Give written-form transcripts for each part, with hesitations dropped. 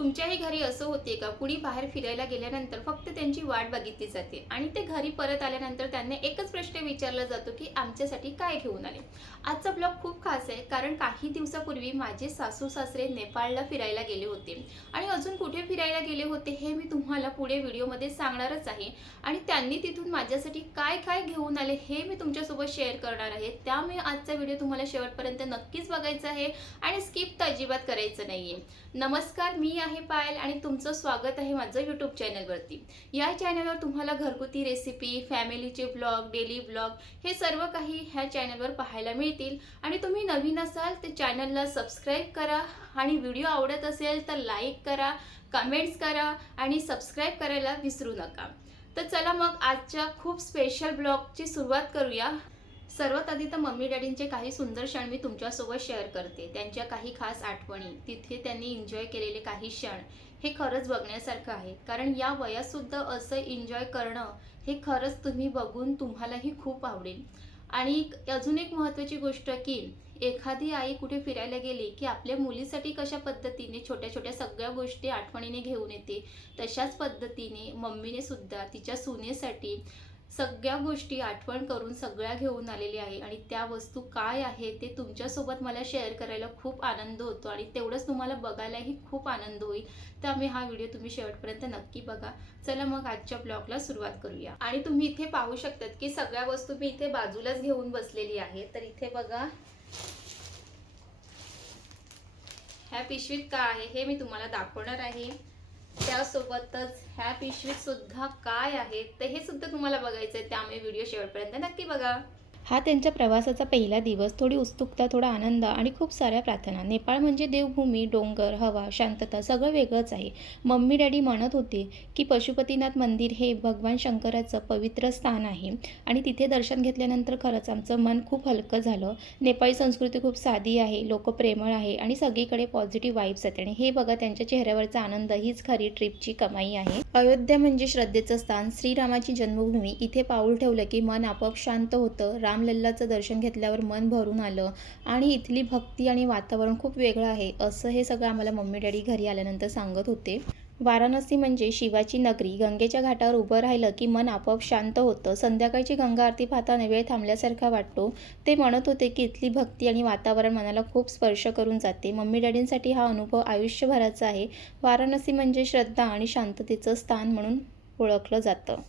तुमच्याही घरी असं होते का, कुणी बाहेर फिरायला गेल्यानंतर फक्त त्यांची वाट बघितली जाते आणि ते घरी परत आल्यानंतर त्यांना एकच प्रश्न विचारला जातो की आमच्यासाठी काय घेऊन आले? आजचा ब्लॉग खूप खास आहे, कारण काही दिवसापूर्वी माझे सासू सासरे नेपाळला फिरायला गेले होते आणि अजून कुठे फिरायला गेले होते हे मी तुम्हाला पुढे व्हिडिओमध्ये सांगणारच आहे. आणि त्यांनी तिथून माझ्यासाठी काय काय घेऊन आले हे मी तुमच्यासोबत शेअर करणार आहे. त्यामुळे आजचा व्हिडिओ तुम्हाला शेवटपर्यंत नक्कीच बघायचा आहे आणि स्किप तर अजिबात करायचं नाहीये. नमस्कार, मी आहे पायल आणि तुमचं स्वागत आहे माझं यूट्यूब चॅनलवरती. या चॅनलवर तुम्हाला घरगुती रेसिपी, फॅमिलीचे ब्लॉग, डेली ब्लॉग हे सर्व काही ह्या चॅनलवर पाहायला मिळतील. आणि तुम्ही नवीन असाल तर चॅनलला सबस्क्राईब करा आणि व्हिडिओ आवडत असेल तर लाईक करा, कमेंट्स करा आणि सबस्क्राईब करायला विसरू नका. तर चला मग आजच्या खूप स्पेशल ब्लॉगची सुरुवात करूया. सर्वात आधी तर मम्मी डॅडींचे काही सुंदर क्षण मी तुमच्यासोबत शेअर करते. त्यांच्या काही खास आठवणी, तिथे त्यांनी एन्जॉय केलेले काही क्षण हे खरंच बघण्यासारखं आहे. कारण या वयात सुद्धा असं एन्जॉय करणं हे खरंच तुम्ही बघून तुम्हालाही खूप आवडेल. आणि अजून एक महत्त्वाची गोष्ट की एखादी आई कुठे फिरायला गेली की आपल्या मुलीसाठी कशा पद्धतीने छोट्या छोट्या सगळ्या गोष्टी आठवणीने घेऊन येते, तशाच पद्धतीने मम्मीने सुद्धा तिच्या सुनेसाठी सगळ्या गोष्टी आठवण करून सगळ्या घेऊन आलेली आहे. आणि त्या वस्तू काय आहे ते तुमच्यासोबत मला शेअर करायला खूप आनंद होतो आणि तेवढंच तुम्हाला बघायलाही खूप आनंद होईल. त्यामुळे हा व्हिडिओ तुम्ही शेवटपर्यंत नक्की बघा. चला मग आजच्या ब्लॉगला सुरुवात करूया. आणि तुम्ही इथे पाहू शकतात की सगळ्या वस्तू मी इथे बाजूलाच घेऊन बसलेली आहे. तर इथे बघा, ह्या पिशवीत काय आहे हे मी तुम्हाला दाखवणार आहे. त्यासोबतच ह्या पिशवीत सुद्धा काय आहे ते हे सुद्धा तुम्हाला बघायचं आहे. त्यामुळे व्हिडिओ शेवटपर्यंत नक्की बघा. हा त्यांच्या प्रवासाचा पहिला दिवस. थोडी उत्सुकता, थोडा आनंद आणि खूप साऱ्या प्रार्थना. नेपाळ म्हणजे देवभूमी, डोंगर, हवा, शांतता सगळं वेगळंच आहे. मम्मी डॅडी म्हणत होते की पशुपतीनाथ मंदिर हे भगवान शंकराचं पवित्र स्थान आहे आणि तिथे दर्शन घेतल्यानंतर खरंच आमचं मन खूप हलकं झालं. नेपाळी संस्कृती खूप साधी आहे, लोक प्रेमळ आहे आणि सगळीकडे पॉझिटिव्ह वाईब्स आहेत. आणि हे बघा, त्यांच्या चेहऱ्यावरचा आनंद हीच खरी ट्रिपची कमाई आहे. अयोध्या म्हणजे श्रद्धेचं स्थान, श्रीरामाची जन्मभूमी. इथे पाऊल ठेवलं की मन आपोआप शांत होतं. रामलल्लाचं दर्शन घेतल्यावर मन भरून आलं आणि इथली भक्ती आणि वातावरण खूप वेगळं आहे, असं हे सगळं आम्हाला मम्मी डॅडी घरी आल्यानंतर सांगत होते. वाराणसी म्हणजे शिवाची नगरी. गंगेच्या घाटावर उभं राहिलं की मन आपोआप शांत होतं. संध्याकाळची गंगा आरती पाहताना वेळ थांबल्यासारखा वाटतो. ते म्हणत होते की इथली भक्ती आणि वातावरण मनाला खूप स्पर्श करून जाते. मम्मी डॅडींसाठी हा अनुभव आयुष्यभराचा आहे. वाराणसी म्हणजे श्रद्धा आणि शांततेचं स्थान म्हणून ओळखलं जातं.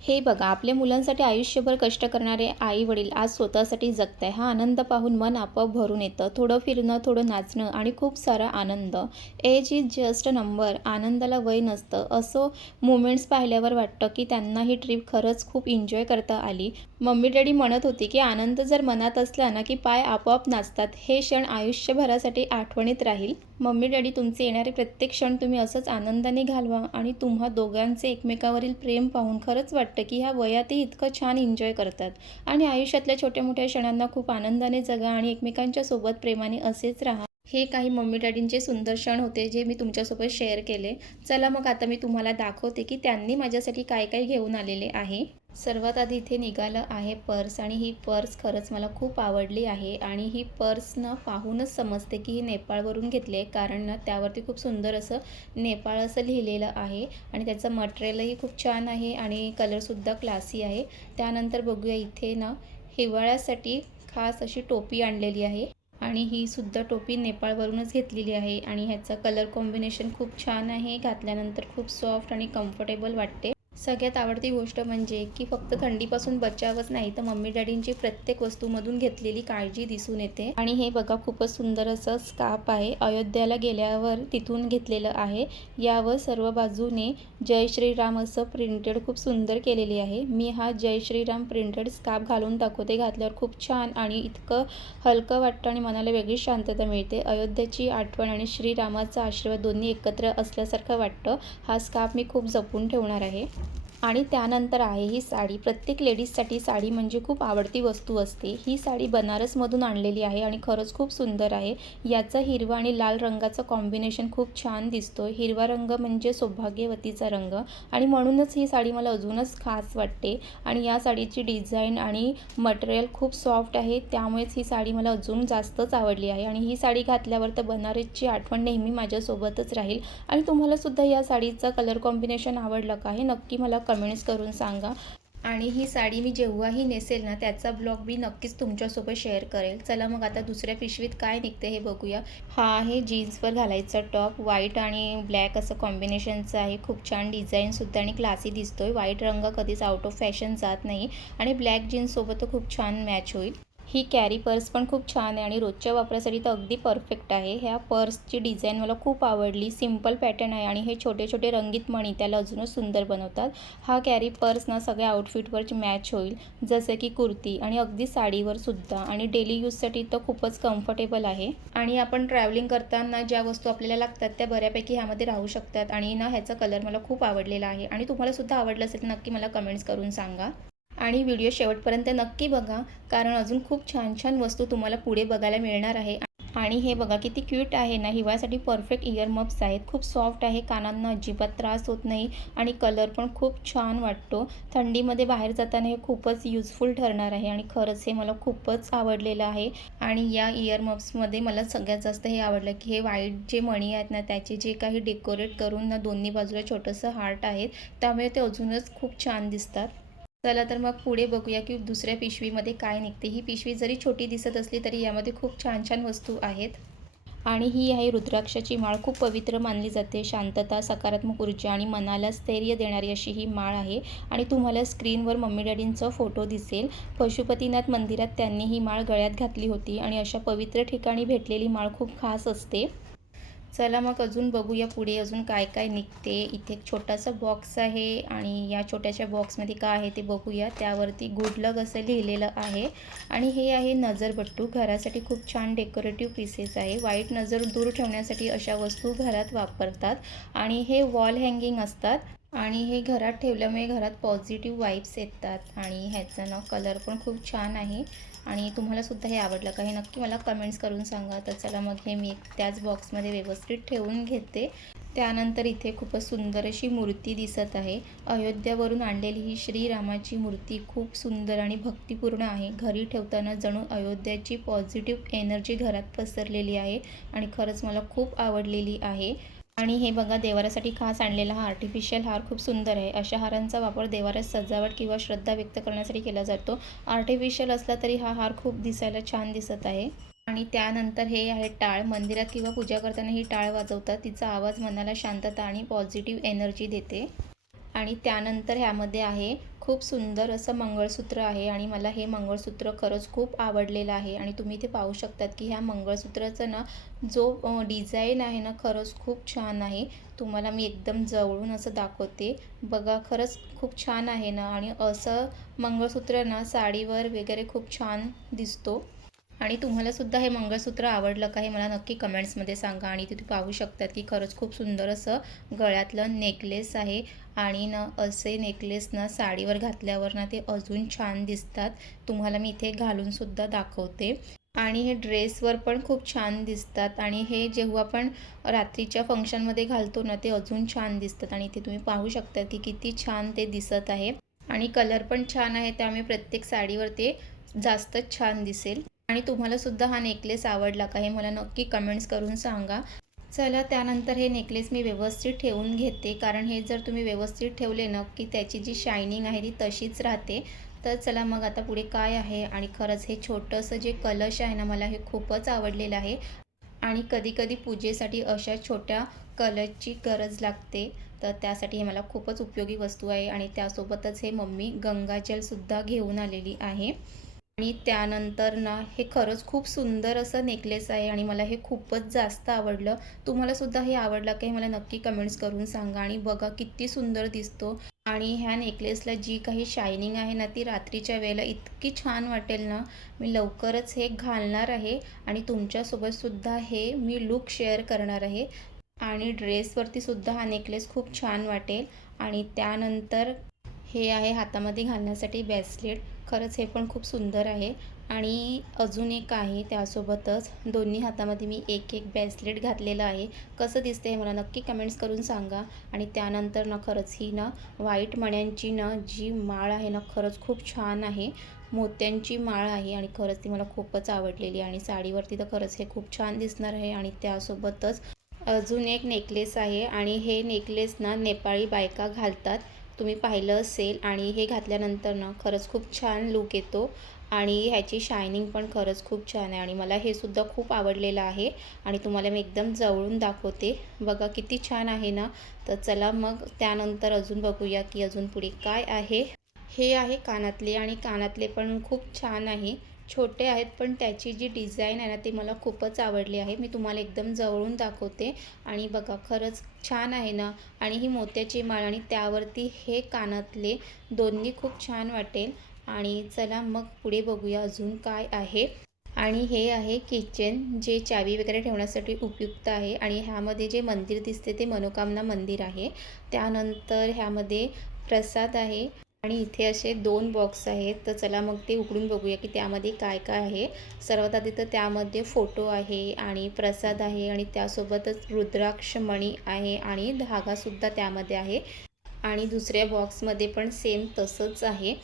हे बघा, आपल्या मुलांसाठी आयुष्यभर कष्ट करणारे आई वडील आज स्वतःसाठी जगताय. हा आनंद पाहून मन आपोआप भरून येतं. थोडं फिरणं, थोडं नाचणं आणि खूप सारा आनंद. Age is just a number. आनंदाला वय नसतं. असं मुमेंट्स पाहिल्यावर वाटतं की त्यांना ही ट्रिप खरंच खूप एन्जॉय करता आली. मम्मी डॅडी म्हणत होती की आनंद जर मनात असला ना की पाय आपोआप नाचतात. हे क्षण आयुष्यभरासाठी आठवणीत राहील. मम्मी डॅडी, तुमचे येणारे प्रत्येक क्षण तुम्ही असंच आनंदाने घालवा. आणि तुम्हा दोघांचे एकमेकावरील प्रेम पाहून खरंच वाटतं की ह्या वयातही इतकं छान एन्जॉय करतात. आणि आयुष्यातल्या छोट्या मोठ्या क्षणांना खूप आनंदाने जगा आणि एकमेकांच्या सोबत प्रेमाने असेच राहा. हे काही मम्मी डॅडींचे सुंदर क्षण होते जे मी तुमच्यासोबत शेअर केले. चला मग आता मी तुम्हाला दाखवते की त्यांनी माझ्यासाठी काय काय घेऊन आलेले आहे. सर्वात आधी इथे निघालं आहे पर्स. आणि ही पर्स खरंच मला खूप आवडली आहे. आणि ही पर्स न पाहूनच समजते की ही नेपाळवरून घेतली आहे, कारण ना त्यावरती खूप सुंदर असं नेपाळ असं लिहिलेलं आहे. आणि त्याचं मटेरियलही खूप छान आहे आणि कलरसुद्धा क्लासी आहे. त्यानंतर बघूया, इथे ना हिवाळ्यासाठी खास अशी टोपी आणलेली आहे. आणि ही सुद्धा टोपी नेपाळवरूनच घेतलेली आहे. आणि ह्याचा कलर कॉम्बिनेशन खूप छान आहे. घातल्यानंतर खूप सॉफ्ट आणि कम्फर्टेबल वाटते. सगळ्यात आवडती गोष्ट म्हणजे की फक्त थंडीपासून बचावच नाही, तर मम्मी डॅडींची प्रत्येक वस्तूमधून घेतलेली काळजी दिसून येते. आणि हे बघा, खूपच सुंदर असं स्कार्फ आहे. अयोध्याला गेल्यावर तिथून घेतलेलं आहे. यावर सर्व बाजूने जय श्रीराम असं प्रिंटेड खूप सुंदर केलेली आहे. मी हा जय श्रीराम प्रिंटेड स्कार्फ घालून दाखवते. घातल्यावर खूप छान आणि इतकं हलकं वाटतं आणि मनाला वेगळी शांतता मिळते. अयोध्याची आठवण आणि श्रीरामाचा आशीर्वाद दोन्ही एकत्र असल्यासारखं वाटतं. हा स्कार्फ मी खूप जपून ठेवणार आहे. आणि त्यानंतर आहे ही साडी. प्रत्येक लेडीजसाठी साडी म्हणजे खूप आवडती वस्तू असते. ही साडी बनारसमधून आणलेली आहे आणि खरंच खूप सुंदर आहे. याचा हिरवा आणि लाल रंगाचं कॉम्बिनेशन खूप छान दिसतो. हिरवा रंग म्हणजे सौभाग्यवतीचा रंग आणि म्हणूनच ही साडी मला अजूनच खास वाटते. आणि या साडीची डिझाईन आणि मटेरियल खूप सॉफ्ट आहे, त्यामुळेच ही साडी मला अजून जास्तच आवडली आहे. आणि ही साडी घातल्यावर तर बनारसची आठवण नेहमी माझ्यासोबतच राहील. आणि तुम्हालासुद्धा या साडीचं कलर कॉम्बिनेशन आवडलं का? हे नक्की मला कमेंट्स करून सांगा. आणि ही साडी मी जेव्हाही नेसेल ना, त्याचा ब्लॉग मी नक्कीच तुमच्यासोबत शेअर करेल. चला मग आता दुसऱ्या पिशवीत काय निघते हे बघूया. हा आहे जीन्सवर घालायचा टॉप. व्हाईट आणि ब्लॅक असं कॉम्बिनेशनचं आहे. खूप छान डिझाईनसुद्धा आणि क्लासी दिसतोय. व्हाईट रंग कधीच आउट ऑफ फॅशन जात नाही आणि ब्लॅक जीन्ससोबत तर खूप छान मॅच होईल. ही कॅरी पर्स पण खूप छान आहे आणि रोजच्या वापरासाठी तर अगदी परफेक्ट आहे. ह्या पर्सची डिझाईन मला खूप आवडली. सिंपल पॅटर्न आहे आणि हे छोटे छोटे रंगीत मणी त्याला अजूनच सुंदर बनवतात. हा कॅरी पर्स ना सगळ्या आउटफिटवर मॅच होईल, जसं की कुर्ती आणि अगदी साडीवर सुद्धा. आणि डेली यूजसाठी तर खूपच कम्फर्टेबल आहे. आणि आपण ट्रॅव्हलिंग करताना ज्या वस्तू आपल्याला लागतात त्या बऱ्यापैकी ह्यामध्ये राहू शकतात. आणि ना ह्याचा कलर मला खूप आवडलेला आहे आणि तुम्हाला सुद्धा आवडलं असेल तर नक्की मला कमेंट्स करून सांगा. आणि व्हिडिओ शेवटपर्यंत नक्की बघा, कारण अजून खूप छान छान वस्तू तुम्हाला पुढे बघायला मिळणार आहे. आणि हे बघा किती क्यूट आहे ना. हिवाळ्यासाठी परफेक्ट इयर मफ्स आहेत. खूप सॉफ्ट आहे, कानांना अजिबात त्रास होत नाही आणि कलर पण खूप छान वाटतो. थंडीमध्ये बाहेर जाताना हे खूपच युजफुल ठरणार आहे आणि खरंच हे मला खूपच आवडलेलं आहे. आणि या इयर मफ्समध्ये मला सगळ्यात जास्त हे आवडलं की हे व्हाईट जे मणी आहेत ना, त्याचे जे काही डेकोरेट करून ना दोन्ही बाजूला छोटंसं हार्ट आहे, त्यामुळे ते अजूनच खूप छान दिसतात. चला तर मग पुढे बघूया की दुसऱ्या पिशवीमध्ये काय निघते. ही पिशवी जरी छोटी दिसत असली तरी यामध्ये खूप छान छान वस्तू आहेत. आणि ही आहे रुद्राक्षाची माळ. खूप पवित्र मानली जाते. शांतता, सकारात्मक ऊर्जा आणि मनाला स्थैर्य देणारी अशी ही माळ आहे. आणि तुम्हाला स्क्रीनवर मम्मी डॅडींचा फोटो दिसेल. पशुपतीनाथ मंदिरात त्यांनी ही माळ गळ्यात घातली होती आणि अशा पवित्र ठिकाणी भेटलेली माळ खूप खास असते. चला मग अजून बघूया पुढे अजून काय काय निघते. इथे एक छोटासा बॉक्स आहे आणि या छोट्याशा बॉक्समध्ये काय आहे ते बघूया. त्यावरती गुड लक असं लिहिलेलं आहे. आणि हे आहे नजरबट्टू. घरासाठी खूप छान डेकोरेटिव्ह पीसेस आहे. वाईट नजर दूर ठेवण्यासाठी अशा वस्तू घरात वापरतात. आणि हे वॉल हँगिंग असतात. आणि हे घरात ठेवल्यामुळे घरात पॉझिटिव्ह वाईब्स येतात. आणि ह्याचा ना कलर पण खूप छान आहे. आणि तुम्हालासुद्धा हे आवडलं का हे नक्की मला कमेंट्स करून सांगा. तर चला मग हे मी त्याच बॉक्समध्ये व्यवस्थित ठेवून घेते. त्यानंतर इथे खूपच सुंदर अशी मूर्ती दिसत आहे. अयोध्यावरून आणलेली ही श्रीरामाची मूर्ती खूप सुंदर आणि भक्तिपूर्ण आहे. घरी ठेवताना जणू अयोध्याची पॉझिटिव्ह एनर्जी घरात पसरलेली आहे आणि खरंच मला खूप आवडलेली आहे. आणि हे बघा देवाऱ्यासाठी खास आणलेला हा आर्टिफिशियल हार खूप सुंदर आहे. अशा हारांचा वापर देवाऱ्यात सजावट किंवा श्रद्धा व्यक्त करण्यासाठी केला जातो. आर्टिफिशियल असला तरी हा हार खूप दिसायला छान दिसत आहे. आणि त्यानंतर हे आहे टाळ. मंदिरात किंवा पूजा करताना ही टाळ वाजवतात. तिचा आवाज मनाला शांतता आणि पॉझिटिव्ह एनर्जी देते. आणि त्यानंतर ह्यामध्ये आहे खूप सुंदर असं मंगळसूत्र आहे आणि मला हे मंगळसूत्र खरंच खूप आवडलेलं आहे. आणि तुम्ही इथे पाहू शकतात की ह्या मंगळसूत्राचं ना जो डिझाईन आहे ना खरंच खूप छान आहे. तुम्हाला मी एकदम जवळून असं दाखवते. बघा खरंच खूप छान आहे ना. आणि असं मंगळसूत्र ना साडीवर वगैरे खूप छान दिसतो. आणि तुम्हालासुद्धा हे मंगळसूत्र आवडलं का हे मला नक्की कमेंट्समध्ये सांगा. आणि तिथे पाहू शकतात की खरंच खूप सुंदर असं गळ्यातलं नेकलेस आहे. आणि ना असे नेकलेस ना साडीवर घातल्यावर ना ते अजून छान दिसतात. तुम्हाला मी इथे घालूनसुद्धा दाखवते. आणि हे ड्रेसवर पण खूप छान दिसतात. आणि हे जेव्हा आपण रात्रीच्या फंक्शनमध्ये घालतो ना ते अजून छान दिसतात. आणि इथे तुम्ही पाहू शकता की किती छान ते दिसत आहे. आणि कलर पण छान आहे, त्यामुळे प्रत्येक साडीवर ते जास्तच छान दिसेल. आणि तुम्हालासुद्धा हा नेकलेस आवडला का हे मला नक्की कमेंट्स करून सांगा. चला त्यानंतर हे नेकलेस मी व्यवस्थित ठेवून घेते, कारण हे जर तुम्ही व्यवस्थित ठेवले ना की त्याची जी शायनिंग आहे ती तशीच राहते. तर चला मग आता पुढे काय आहे. आणि खरंच हे छोटंसं जे कलश आहे ना मला हे खूपच आवडलेलं आहे. आणि कधी-कधी पूजेसाठी अशा छोट्या कलशची गरज लागते. तर त्यासाठी हे मला खूपच उपयोगी वस्तू आहे. आणि त्यासोबतच हे मम्मी गंगाजलसुद्धा घेऊन आलेली आहे. आणि त्यानंतर ना हे खरंच खूप सुंदर असं नेकलेस आहे आणि मला हे खूपच जास्त आवडलं. तुम्हालासुद्धा हे आवडलं का हे मला नक्की कमेंट्स करून सांगा. आणि बघा किती सुंदर दिसतो. आणि ह्या नेकलेसला जी काही शायनिंग आहे ना ती रात्रीच्या वेळेला इतकी छान वाटेल ना. मी लवकरच हे घालणार आहे आणि तुमच्यासोबतसुद्धा हे मी लूक शेअर करणार आहे. आणि ड्रेसवरती सुद्धा हा नेकलेस खूप छान वाटेल. आणि त्यानंतर हे आहे हातामध्ये घालण्यासाठी ब्रेसलेट. खरंच हे पण खूप सुंदर आहे. आणि अजून एक आहे त्यासोबतच दोन्ही हातामध्ये मी एक एक ब्रेसलेट घातलेलं आहे. कसं दिसते हे मला नक्की कमेंट्स करून सांगा. आणि त्यानंतर ना खरंच ही ना व्हाईट मण्यांची ना जी माळ आहे ना खरंच खूप छान आहे. मोत्यांची माळ आहे आणि खरंच ती मला खूपच आवडलेली आणि साडीवरती तर खरंच हे खूप छान दिसणार आहे. आणि त्यासोबतच अजून एक नेकलेस आहे आणि हे नेकलेस ना नेपाळी बायका घालतात. तुम्ही पाहिलं असेल आणि हे घातल्यानंतर ना खरंच खूप छान लूक येतो आणि ह्याची शायनिंग पण खरंच खूप छान आहे आणि मला हे सुद्धा खूप आवडलेलं आहे. आणि तुम्हाला मी एकदम जवळून दाखवते. बघा किती छान आहे ना. तर चला मग त्यानंतर अजून बघूया की अजून पुढे काय आहे. हे आहे कानातले आणि कानातले पण खूप छान आहे. छोटे आहेत पण त्याची जी डिझाईन आहे ना ती मला खूपच आवडली आहे. मी तुम्हाला एकदम जवळून दाखवते आणि बघा खरंच छान आहे ना. आणि ही मोत्याची माळ आणि त्यावरती हे कानातले दोन्ही खूप छान वाटेल. आणि चला मग पुढे बघूया अजून काय आहे. आणि हे आहे किचन जे चावी वगैरे ठेवण्यासाठी उपयुक्त आहे. आणि ह्यामध्ये जे मंदिर दिसते ते मनोकामना मंदिर आहे. त्यानंतर ह्यामध्ये प्रसाद आहे आणि इथे असे 2 बॉक्स आहेत. तर चला मग ते उघडून बघूया की त्यामध्ये काय काय आहे. सर्वात आधी तर त्यामध्ये फोटो आहे आणि प्रसाद आहे आणि त्यासोबतच रुद्राक्ष मणी आहे आणि धागासुद्धा त्यामध्ये आहे. आणि दुसऱ्या बॉक्समध्ये पण सेम तसंच आहे.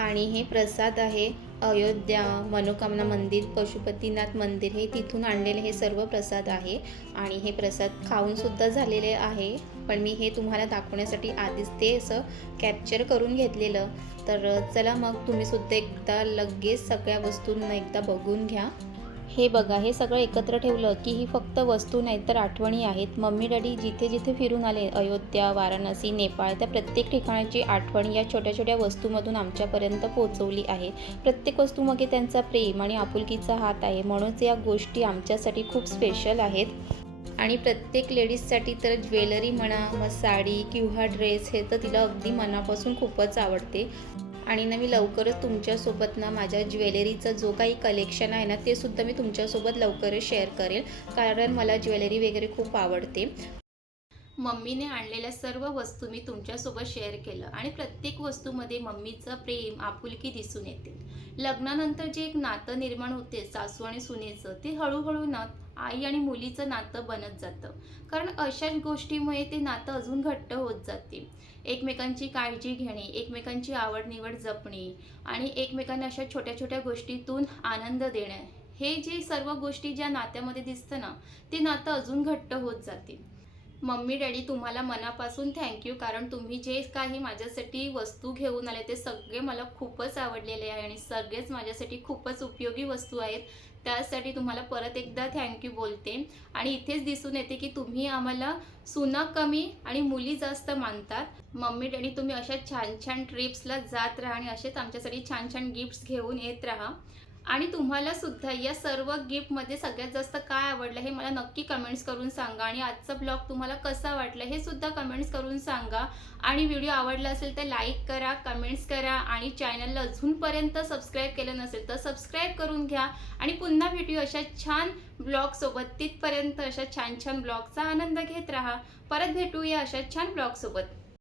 आणि हे प्रसाद आहे. अयोध्या, मनोकामना मंदिर, पशुपतीनाथ मंदिर हे तिथून आणलेले हे सर्व प्रसाद आहे. आणि हे प्रसाद खाऊनसुद्धा झालेले आहे. पण मी हे तुम्हाला दाखवण्यासाठी आधीच ते असं कॅप्चर करून घेतलेलं. तर चला मग तुम्हीसुद्धा एकदा लगेच सगळ्या वस्तूंना एकदा बघून घ्या. हे बघा हे सगळं एकत्र ठेवलं की ही फक्त वस्तू नाही तर आठवणी आहेत. मम्मी डॅडी जिथे जिथे फिरून आले अयोध्या, वाराणसी, नेपाळ त्या प्रत्येक ठिकाणाची आठवण या छोट्या छोट्या वस्तूमधून आमच्यापर्यंत पोहोचवली आहे. प्रत्येक वस्तूमागे त्यांचा प्रेम आणि आपुलकीचा हात आहे. म्हणूनच या गोष्टी आमच्यासाठी खूप स्पेशल आहेत. आणि प्रत्येक लेडीजसाठी तर ज्वेलरी म्हणा, मग साडी किंवा ड्रेस हे तर तिला अगदी मनापासून खूपच आवडते. आणि ना मी लवकरच तुमच्यासोबत ना माझ्या ज्वेलरीचं जो काही कलेक्शन आहे ना ते सुद्धा मी तुमच्यासोबत लवकरच शेअर करेल. कारण मला ज्वेलरी वगैरे खूप आवडते. मम्मीने आणलेल्या सर्व वस्तू मी तुमच्यासोबत शेअर केलं आणि प्रत्येक वस्तूमध्ये मम्मीचं प्रेम, आपुलकी दिसून येते. लग्नानंतर जे एक नातं निर्माण होते सासू आणि सुनेचं ते हळूहळू ना आई आणि मुलीचं नातं बनत जातं. कारण अशाच गोष्टीमुळे ते नातं अजून घट्ट होत जाते. एकमेकांची काळजी घेणे, एकमेकांची आवड-निवड जपणे आणि एकमेकांना अशा छोट्या-छोट्या गोष्टीतून आनंद देणे. हे जे सर्व गोष्टी ज्या नात्यामध्ये दिसतं ना, ते नातं अजून घट्ट होत जाते. मम्मी डॅडी तुम्हाला मनापासून थँक्यू. कारण तुम्ही जे काही माझ्यासाठी वस्तू घेऊन आले ते सगळे मला खूपच आवडलेले आहे आणि सगळेच माझ्यासाठी खूपच उपयोगी वस्तू आहेत. त्यासाठी तुम्हाला परत एकदा थँक्यू बोलते. आणि इथेच दिसून येते की तुम्ही आम्हाला सुना कमी आणि मुली जास्त मानतात. मम्मी डॅडी तुम्ही अशा छान छान ट्रिप्सला जात राहा आणि असेच आमच्यासाठी छान छान गिफ्ट्स घेऊन येत राहा. आणि तुम्हाला सुद्धा या सर्व गिफ्टमध्ये सगळ्यात जास्त काय आवडलं हे मला नक्की कमेंट्स करून सांगा. आणि आजचा ब्लॉग तुम्हाला कसा वाटला हे सुद्धा कमेंट्स करून सांगा. आणि व्हिडिओ आवडला असेल तर लाईक करा, कमेंट्स करा आणि चॅनलला अजूनपर्यंत सबस्क्राईब केलं नसेल तर सबस्क्राईब करून घ्या. आणि पुन्हा भेटूया अशा छान ब्लॉगसोबत. तिथपर्यंत अशा छान छान ब्लॉगचा आनंद घेत राहा. परत भेटूया अशा छान ब्लॉगसोबत.